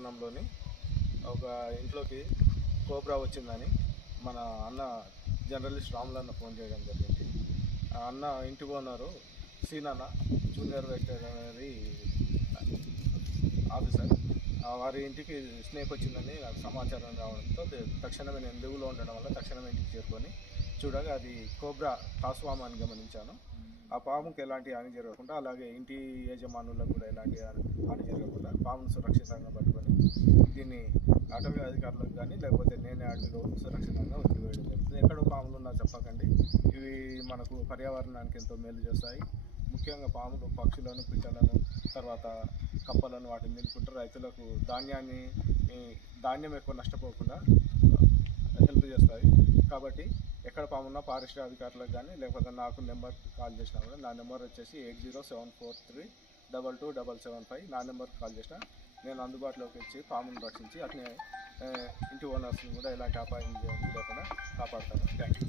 పట్టణంలోని ఒక ఇంట్లోకి కోబ్రా వచ్చిందని మన అన్న జర్నలిస్ట్ రాములన్న ఫోన్ చేయడం జరిగింది. ఆ అన్న ఇంటి ఓనరు సీనన్న జూనియర్ వెటర్నరీ ఆఫీసర్, వారి ఇంటికి స్నేక్ వచ్చిందని నాకు సమాచారం రావడంతో తక్షణమే నేను లీవ్లో ఉండడం వల్ల తక్షణమే ఇంటికి చేరుకొని చూడగా అది కోబ్రా టాస్వామ్ అని గమనించాను. ఆ పాముకి ఎలాంటి హాని జరగకుండా, అలాగే ఇంటి యజమానులకు కూడా ఎలాంటి హాని జరగకుండా పామును సురక్షితంగా పట్టుకొని దీన్ని అటవీ అధికారులకు కానీ లేకపోతే నేనే అడవిలో సురక్షితంగా వదిలివేయడం జరుగుతుంది. ఎక్కడో పాములు ఉన్నా చెప్పకండి, ఇవి మనకు పర్యావరణానికి ఎంతో మేలు చేస్తాయి. ముఖ్యంగా పాములు పక్షులను, పిట్టలను, తర్వాత కప్పలను వాటిని తినుకుంటూ రైతులకు ధాన్యం ఎక్కువ నష్టపోకుండా హెల్ప్ చేస్తాయి. కాబట్టి ఎక్కడ పామున్నా ఫారెస్ట్ అధికారులకు కానీ లేకపోతే నాకు నెంబర్ కాల్ చేసినా కూడా, నా నెంబర్ వచ్చేసి 8074322775. నా నెంబర్కి కాల్ చేసినా నేను అందుబాటులోకి వచ్చి పామును రక్షించి అట్నే ఇంటి ఓనర్స్ని కూడా ఎలాంటి అపాయం లేకుండా కాపాడతాను. Thank you.